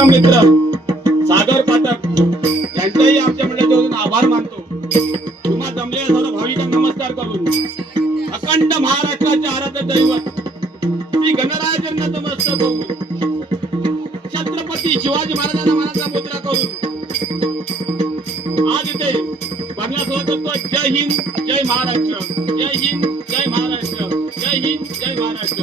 परम मित्र सागर पाठक यांचाही आमच्या मंडळाचे आभार मानतो. तुम्हा जमलेल्या सर्व भाविकांना नमस्कार करून अखंड महाराष्ट्राचे आराध्य दैवत श्री गणरायाच्या नतमस्तक होऊन छत्रपती शिवाजी महाराजांना मानाचा मुद्रा करून आज इथे बघण्यास करतो. जय हिंद जय महाराष्ट्र, जय हिंद जय महाराष्ट्र, जय हिंद जय महाराष्ट्र.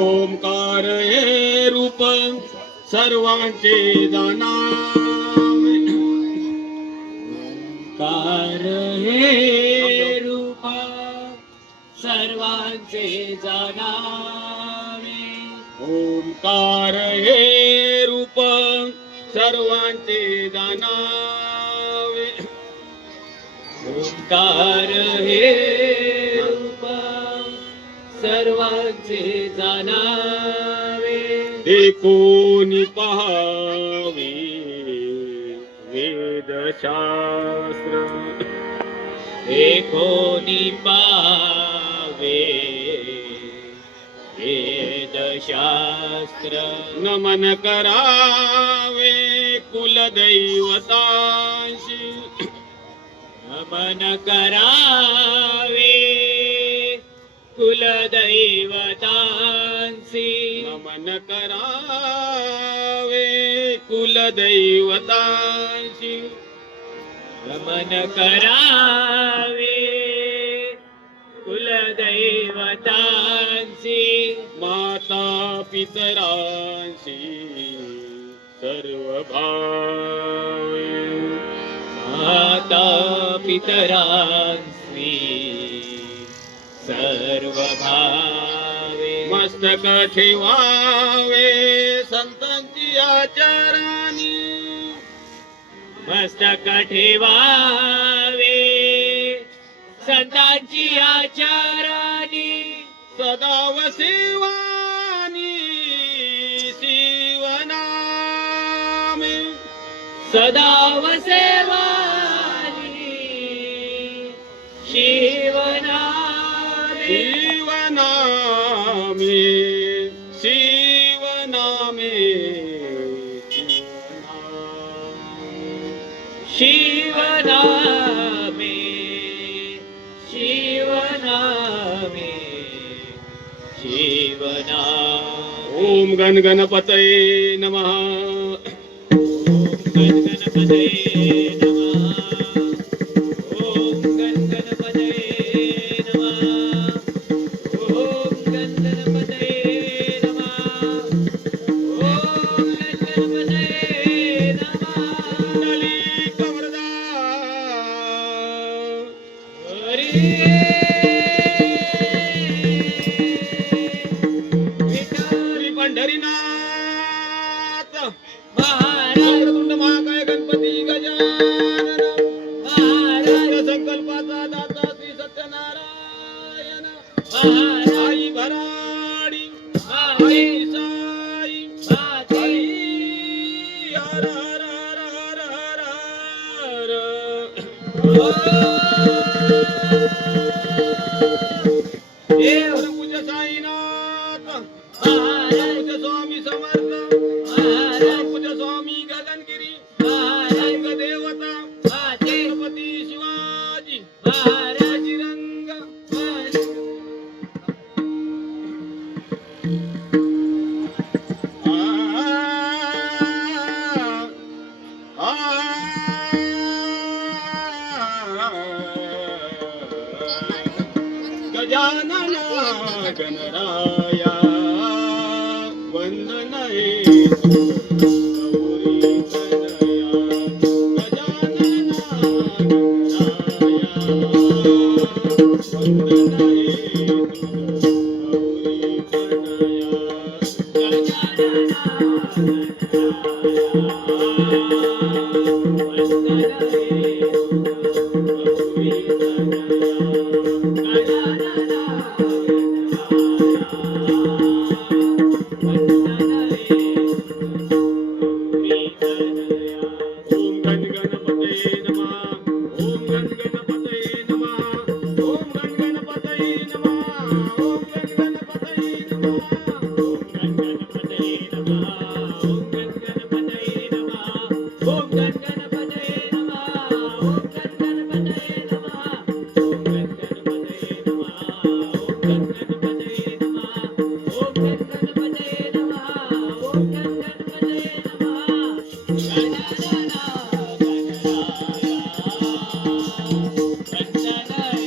ओंकार हे रूप सर्वांचे जाणावे, ओंकार हे रूप सर्वांचे जाणावे, ओंकार हे रूप सर्वांचे जाणावे, ओंकार हे रूप सर्वांचे जाणावे, देखोनी पहावे वेदशास्त्र, देखोनी पावे वेदशास्त्र, नमन करावे कुलदैवतांशी, नमन करावे कुलदैवतांसी, नमन करावे कुलदैवतांशी, नमन करावे कुलदैवतांसी, माता पितरांशी सर्व भावे, माता पितरांसी सर्व भावे, मस्तक ठेवावे संतांची आचरणी, मस्तक ठेवावे संतांची आचरणी, सदा व सेवानी शिवनामे, सदा व सेवानी शिवनामे, शिवनामे शिवनामे शिवनामे शिवनामे शिवनामे. ओम गण गणपतये नमः. ओम गणपतये नमः. ओम गणपतये नमः. ओम गणपतये नमः. ओम गणपतये नमः. कुंडली कवरदा हरी श्री पंढरीनाथ महाराज वक्रतुंड महाकाय गणपती गजानन महाराज संकल्पाचा दाता श्री सत्यनारायण महाराज आई भराडी महाराज आई साई आई हर हर हर हर हर देव पूज्य साईनाथ, महाराज पूज्य स्वामी समर्थ, महाराज पूज्य स्वामी गगनगिरी, महाराज देवता माते छत्रपती शिवाजी महाराज रंग गणराया वंदन हे गौरी तनया गजानना गणराया वंदन हे गौरी ओम गण गणपतये नमः ओम गण गणपतये नमः ओम गण गणपतये नमः ओम गण गणपतये नमः ओम गण गणपतये नमः ओम गण गणपतये नमः ओम गण गणपतये नमः ओम गण गणपतये नमः ओम गण गणपतये नमः ओम गण गणपतये नमः ओम गण गणपतये नमः ओम गण गणपतये नमः गणराया